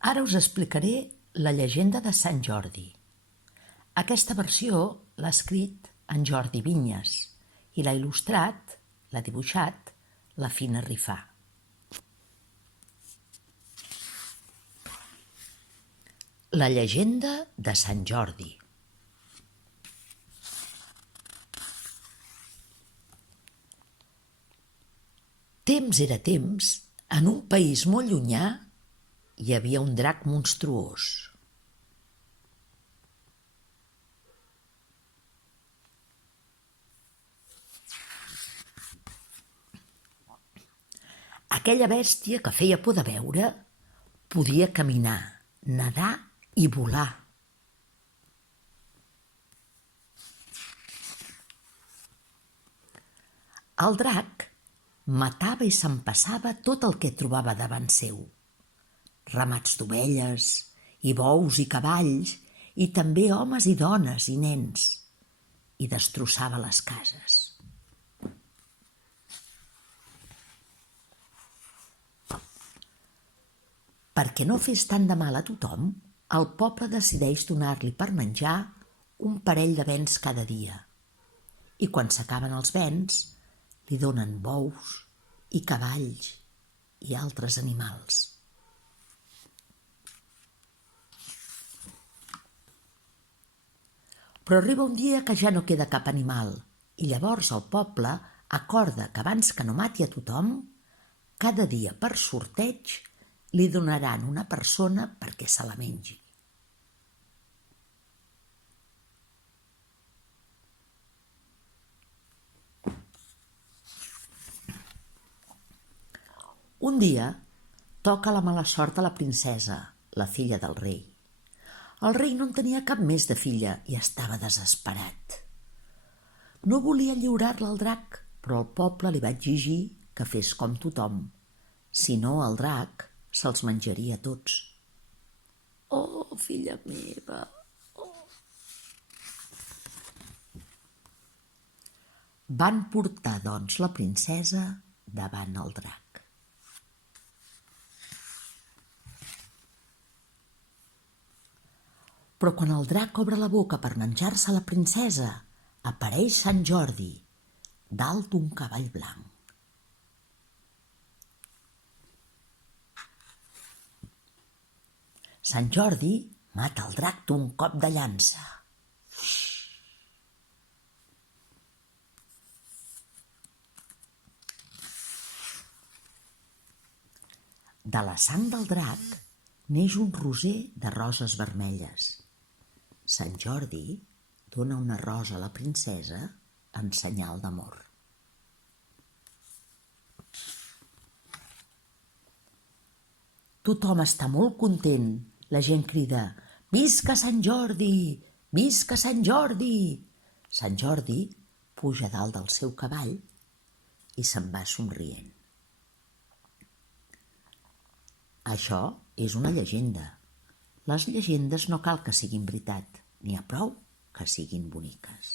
Ara us explicaré la llegenda de Sant Jordi. Aquesta versió l'ha escrit en Jordi Vinyes i l'ha il·lustrat, l'ha dibuixat, la Fina Rifà. La llegenda de Sant Jordi. Temps era temps, en un país molt llunyà hi havia un drac monstruós. Aquella bèstia que feia por de veure podia caminar, nedar i volar. El drac matava i s'empassava tot el que trobava davant seu. Ramats d'ovelles, i bous i cavalls, i també homes i dones i nens, i destrossava les cases. Perquè no fes tant de mal a tothom, el poble decideix donar-li per menjar un parell de bens cada dia. I quan s'acaben els bens, li donen bous i cavalls i altres animals. Però arriba un dia que ja no queda cap animal i llavors el poble acorda que abans que no mati a tothom, cada dia per sorteig li donaran una persona perquè se la mengi. Un dia toca la mala sort a la princesa, la filla del rei. El rei no en tenia cap més de filla i estava desesperat. No volia lliurar-la al drac, però el poble li va exigir que fes com tothom. Si no, el drac se'ls menjaria tots. Oh, filla meva! Oh. Van portar, doncs, la princesa davant el drac. Però quan el drac obre la boca per menjar-se la princesa, apareix Sant Jordi, dalt d'un cavall blanc. Sant Jordi mata el drac d'un cop de llança. De la sang del drac neix un roser de roses vermelles. Sant Jordi dona una rosa a la princesa en senyal d'amor. Tothom està molt content. La gent crida: «Visca Sant Jordi! Visca Sant Jordi!» Sant Jordi puja dalt del seu cavall i se'n va somrient. Això és una llegenda. Les llegendes no cal que siguin veritat, n'hi ha prou que siguin boniques.